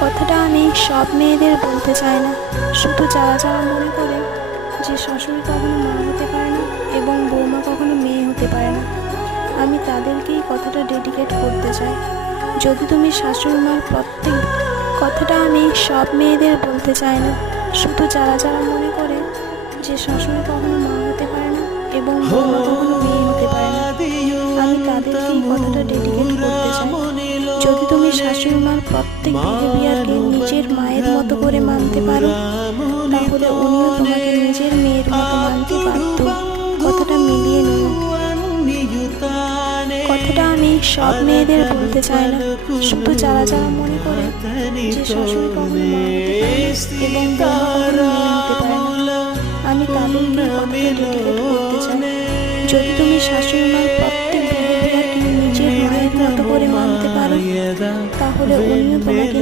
কথাটা আমি সব মেয়েদের বলতে চাই না, শুধু যারা যারা মনে করে যে শাশুড়ি কখনো মা হতে পারে না এবং বৌমা কখনো মেয়ে হতে পারে না। আমি তাদেরকেই কথাটা ডেডিকেট করতে চাই। যদি তুমি শাশুড়ি মার কথাটা আমি সব মেয়েদের বলতে চাই না, শুধু যারা যারা মনে করে যে শাশুড়ি কখনো মা হতে পারে না এবং বৌমা কখনো মেয়ে হতে পারে না। আমি তাদেরকেই কথাটা ডেডিকেট করতে চাই। যদি তুমি শাশুড়ি মার প্রত্যেক বিহেভিয়ারকে নিজের মায়ের মতো করে মানতে পারো, তাহলে উনিও তোমাকে নিজের মেয়ের মতো মানতে পারত। কথাটা মিলিয়ে নিও। কথাটা আমি সব মেয়েদের বলতে চাই না, শুধু যারা যারা মনে করে যে শাশুড়ি কখনো মা হতে পারে এবং বৌমা কখনো মেয়ে হতে পারে না। আমি তাদেরকে কথাটা ডেডিকেট করতে চাই। যদি তুমি শাশুড়ি মার প্রত্যেক বিহেভিয়ারকে নিজের মায়ের মতো করে মানতে পারো, তাহলে উনিও তোমাকে